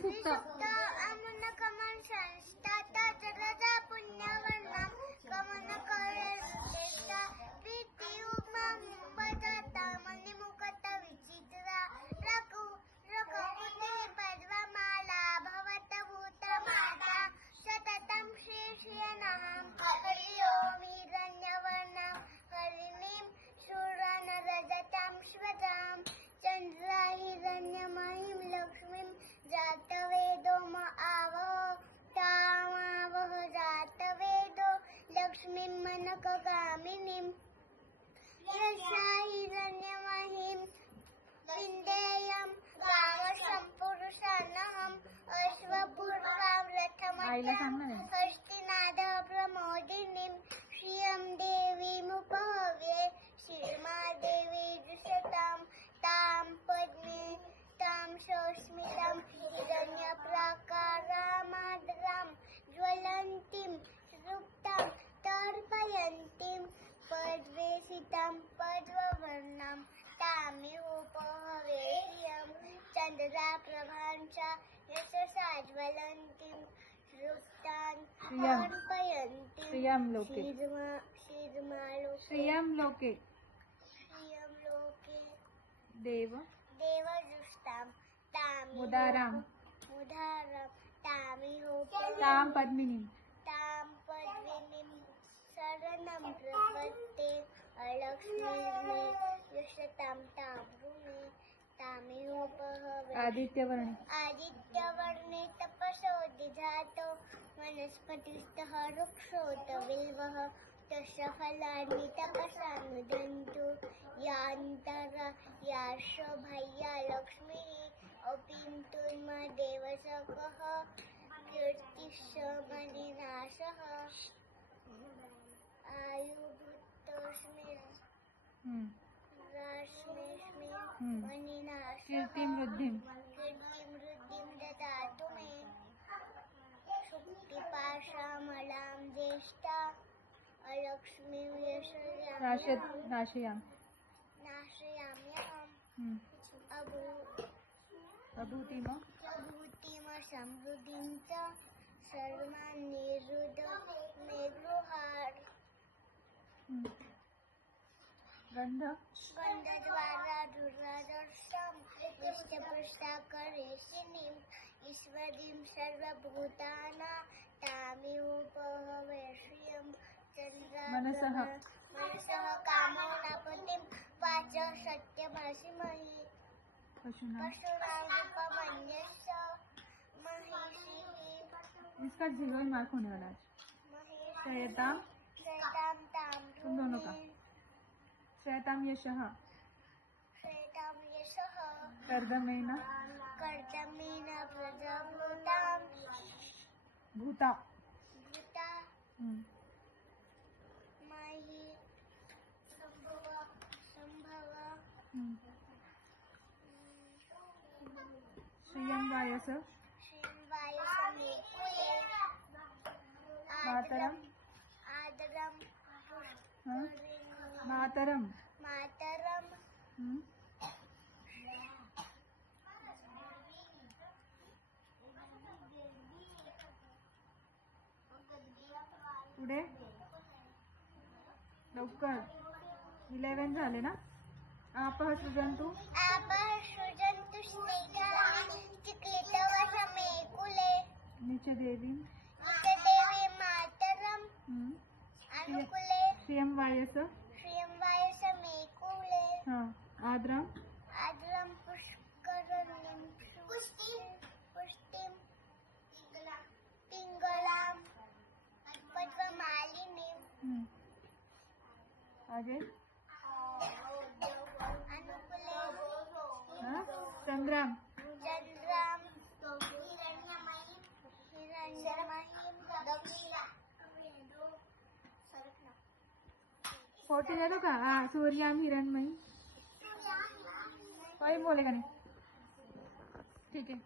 सुक्त Amun कमन संस्थाता जरजा पुण्यवर्णम कमन कळेष्टा प्रीती उमा बजाता मणिमुखता विचित्रा रघुपति पद्ममाला भवत भूत माता सततं श्रीश्रियनहं हरि ओम हिरण्यवर्णं हरिणीं शूरानरजतां श्वतां चंद्रा हिरण्यमयीं लक्ष्मीं जातवेदो आवह तामावह जातवेदो लक्ष्मीं मनकगामिनीं यशा हिरण्यमयीं विन्देयं कामसम्पुरुषानहम् अश्वपूर्वां रथमतां हस्तिनाद प्रमोदिनीं श्रियं देवीमुपहव्ये श्रीमादेवी जुषतां तां पद्मे तां सौस्मितां हिरण्यप्राकारामाद्रां ज्वलन्तीं सुप्तां तर्पयन्तीं पद्वेशितां पद्मवर्णां तामिहोपहवे श्रियं चन्द्राप्रभाञ्चा यशसा ज्वलन्तीं सुप्तां तर्पयन्तीं श्रियं लोके देवजुष्टां मुदारां तामिहोपहवे तां पद्मिनीं शरणं प्रपत्ते अलक्ष्मीर्मे यशतां तां भूमि तामिहोपहवे आदित्यवर्णे तपसोऽधिजातो वनस्पतिस्तः वृक्षोत बिल्वः तस्य फलानि तपसा नुदन्तु यान्तरा याशोभया लक्ष्मीः अपिन्तुर्मदेवसखः कीर्तिश्च मणिनाशः आयुभूतोऽस्मि रश्मिस्मि मणिनाशः कीर्तिं वृद्धिं ददातु मे शुक्तिपाशामलां ज्येष्ठा अलक्ष्मीं नाशयामि नाशयाम्यहम् अभूतिम समृद्धिं च सर्वान् निरुद्ध मे गृहात् गन्धद्वारा दुर्वादर्शं पृष्ठपृष्ठाकरेशिनीम् ईश्वरीं सर्वभूतानां तामिहोपहवे श्रियं मनसः कामनापतिं वाच सत्यमसिमहि पशुनारूपमन्यस्य महिषीः इसका 0 मार्क होने वाला है श्रयतां तुम दोनों का श्रयतां यशः कर्दमेन प्रजाभूतां भूता महि संभव श्रियं वायस मातरम् पुढे लवकर 11 झाले ना आपः सृजन्तु नीचे देवी मातरम् अनुकूले श्रियं वायस मेकुले आद्रं पुष्करणीं पुष्टिं पिङ्गलां पद्ममालिनीं आगे अनुकूले चन्द्रां हिरण्यमयीं 14 है तो का सूर्यां हिरण्मयी कोई बोलेगा नहीं ठीक है।